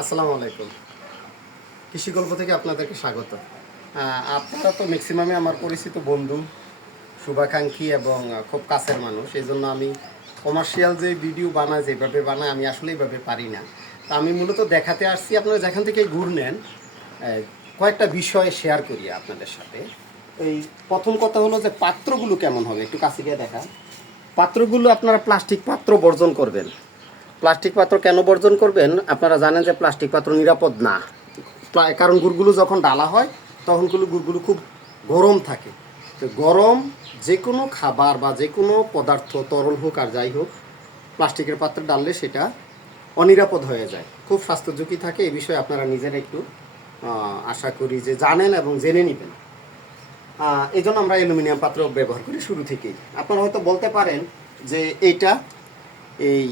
আসসালামু আলাইকুম। কৃষি গল্প থেকে আপনাদেরকে স্বাগত। আপনারা তো ম্যাক্সিমামে আমার পরিচিত বন্ধু, শুভাকাঙ্ক্ষী এবং খুব কাছের মানুষ। এই জন্য আমি কমার্শিয়াল যে ভিডিও বানায় যেভাবে বানায় আমি আসলে এইভাবে পারি না। তা আমি মূলত দেখাতে আসছি, আপনারা যেখান থেকে ঘুর নেন কয়েকটা বিষয় শেয়ার করি আপনাদের সাথে। এই প্রথম কথা হলো যে পাত্রগুলো কেমন হবে, একটু কাছে গিয়ে দেখা। পাত্রগুলো আপনারা প্লাস্টিক পাত্র বর্জন করবেন। প্লাস্টিক পাত্র কেন বর্জন করবেন? আপনারা জানেন যে প্লাস্টিক পাত্র নিরাপদ না। কারণ গুড়গুলো যখন ডালা হয় তখন গুড়গুলো খুব গরম থাকে। তো গরম যে কোনো খাবার বা যে কোনো পদার্থ, তরল হোক আর যাই হোক, প্লাস্টিকের পাত্রে ডাললে সেটা অনিরাপদ হয়ে যায়, খুব স্বাস্থ্য ঝুঁকি থাকে। এই বিষয়ে আপনারা নিজেরা একটু আশা করি যে জানেন এবং জেনে নেবেন। এই জন্য আমরা অ্যালুমিনিয়াম পাত্র ব্যবহার করি শুরু থেকেই। আপনারা হয়তো বলতে পারেন যে এইটা এই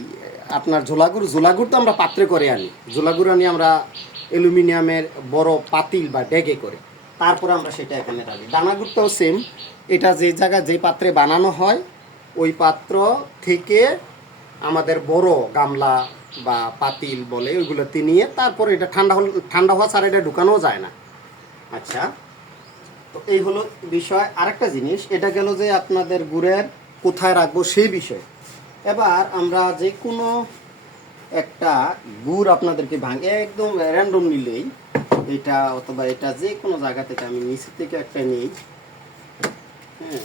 আপনার ঝোলাগুড় তো আমরা পাত্রে করে আনি, ঝোলাগুড় আনি আমরা অ্যালুমিনিয়ামের বড় পাতিল বা ডেগে করে, তারপরে আমরা সেটা এখানে ঢালি। দানাগুড়টাও সেম, এটা যে জায়গায় যে পাত্রে বানানো হয় ওই পাত্র থেকে আমাদের বড় গামলা বা পাতিল বলে ওইগুলোতে নিয়ে তারপরে এটা ঠান্ডা হওয়া ছাড়া এটা ঢুকানোও যায় না। আচ্ছা, তো এই হলো বিষয়। আরেকটা জিনিস, এটা গেল যে আপনাদের গুড়ের কোথায় রাখবো সেই বিষয়। এবার আমরা যে কোনো একটা গুড় আপনাদেরকে ভাঙে একদম র্যান্ডম নিলেই, এটা অথবা এটা যে কোনো জায়গা থেকে আমি নিচে থেকে একটা নিই। হ্যাঁ,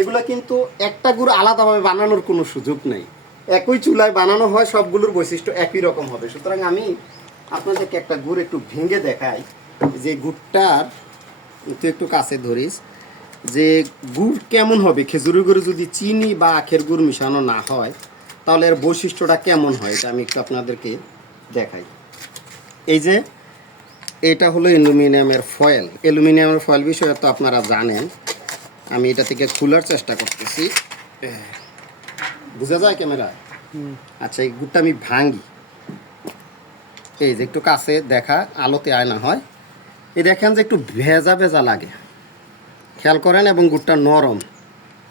এগুলো কিন্তু একটা গুড় আলাদাভাবে বানানোর কোনো সুযোগ নেই। একই চুলায় বানানো হয়, সবগুলোর বৈশিষ্ট্য একই রকম হবে। সুতরাং আমি আপনাদেরকে একটা গুড় একটু ভেঙে দেখাই যে গুড়টার, একটু কাছে ধরিস, যে গুড় কেমন হবে। খেজুরের গুড়ে যদি চিনি বা আখের গুড় মিশানো না হয় তাহলে এর বৈশিষ্ট্যটা কেমন হয় এটা আমি একটু আপনাদেরকে দেখাই। এই যে এটা হলো অ্যালুমিনিয়ামের ফয়েল। অ্যালুমিনিয়ামের ফয়েল বিষয়ে তো আপনারা জানেন। আমি এটা থেকে খোলার চেষ্টা করতেছি, বোঝা যায় ক্যামেরায়? আচ্ছা, এই গুড়টা আমি ভাঙি। এই যে একটু কাছে দেখা, আলোতে আয়না হয়। এই দেখেন যে একটু ভেজা ভেজা লাগে, খেয়াল করেন। এবং গুড়টা নরম,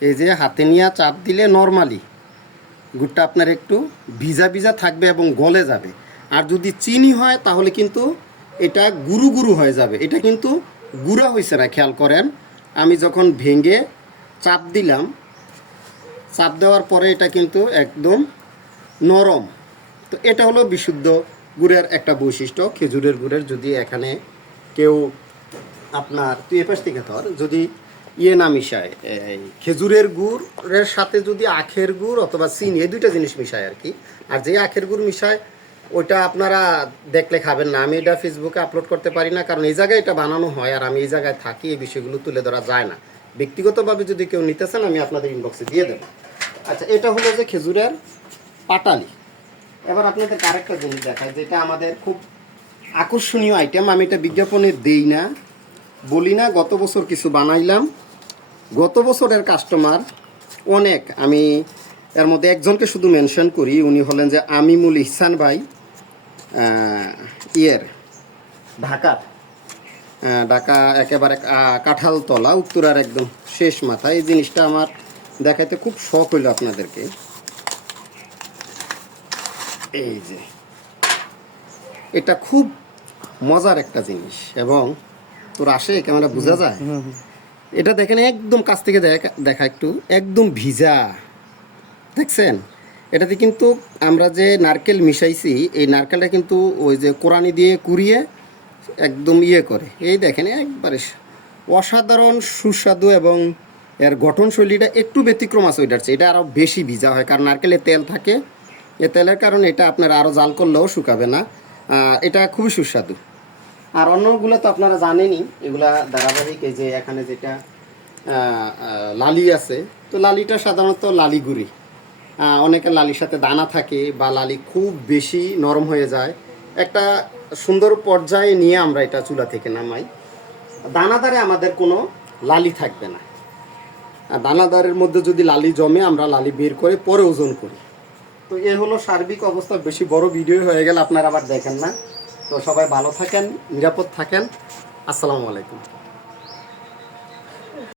এই যে হাতে নিয়ে চাপ দিলে নরমালি গুড়টা আপনার একটু ভিজা ভিজা থাকবে এবং গলে যাবে। আর যদি চিনি হয় তাহলে কিন্তু এটা গুরু গুরু হয়ে যাবে, এটা কিন্তু গুঁড়া হয়েছে না। খেয়াল করেন, আমি যখন ভেঙে চাপ দিলাম, চাপ দেওয়ার পরে এটা কিন্তু একদম নরম। তো এটা হলো বিশুদ্ধ গুড়ের একটা বৈশিষ্ট্য। খেজুরের গুড়ের যদি এখানে কেউ আপনার, তুই এপাশ থেকে ধর, যদি না মিশায়, এই খেজুরের গুড়ের সাথে যদি আখের গুড় অথবা চিনি, এই দুইটা জিনিস মিশায় আর কি। আর যে আখের গুড় মিশায় ওইটা আপনারা দেখলে খাবেন না। আমি এটা ফেসবুকে আপলোড করতে পারি না, কারণ এই জায়গায় এটা বানানো হয় আর আমি এই জায়গায় থাকি, এই বিষয়গুলো তুলে ধরা যায় না। ব্যক্তিগতভাবে যদি কেউ নিতে চান আমি আপনাদের ইনবক্সে দিয়ে দেবো। আচ্ছা, এটা হলো যে খেজুরের পাটালি। এবার আপনাদের আরেকটা জিনিস দেখায়, যেটা আমাদের খুব আকর্ষণীয় আইটেম। আমি এটা বিজ্ঞাপনে দেই না, বলি না। গত বছর কিছু বানাইলাম, গত বছরের কাস্টমার অনেক। আমি এর মধ্যে একজনকে শুধু মেনশন করি, উনি হলেন যে আমিমুল ইহসান ভাই, ঢাকার, ঢাকা একেবারে কাঁঠালতলা, উত্তরার একদম শেষ মাথা। এই জিনিসটা আমার দেখাইতে খুব শখ হইল আপনাদেরকে। এই যে এটা খুব মজার একটা জিনিস, এবং তোর আসে ক্যামেরা বোঝা যায়। এটা দেখেন একদম কাছ থেকে দেখা একটু, একদম ভিজা, দেখছেন? এটাতে কিন্তু আমরা যে নারকেল মিশাইছি, এই নারকেলটা কিন্তু ওই যে কোরানি দিয়ে কুড়িয়ে একদম করে। এই দেখেন একবারে অসাধারণ সুস্বাদু, এবং এর গঠনশৈলীটা একটু ব্যতিক্রম আছে ওইটার চেয়ে। এটা আরও বেশি ভিজা হয়, কারণ নারকেলে তেল থাকে। এ তেলের কারণে এটা আপনার আরও জাল করলেও শুকাবে না। এটা খুবই সুস্বাদু। আর অন্যগুলো তো আপনারা জানেনই, এগুলা ধারাবাহিক। এই যে এখানে যেটা লালি আছে, তো লালিটা সাধারণত লালি গুড়ি। অনেকের লালির সাথে দানা থাকে বা লালি খুব বেশি নরম হয়ে যায়। একটা সুন্দর পর্যায়ে নিয়ে আমরা এটা চুলা থেকে নামাই। দানাদারে আমাদের কোনো লালি থাকবে না। আর দানাদারের মধ্যে যদি লালি জমে আমরা লালি বের করে পরে ওজন করি। তো এ হলো সার্বিক অবস্থা। বেশি বড় ভিডিও হয়ে গেলে আপনারা আবার দেখেন না। তো সবাই ভালো থাকেন, নিরাপদ থাকেন। আসসালামু আলাইকুম।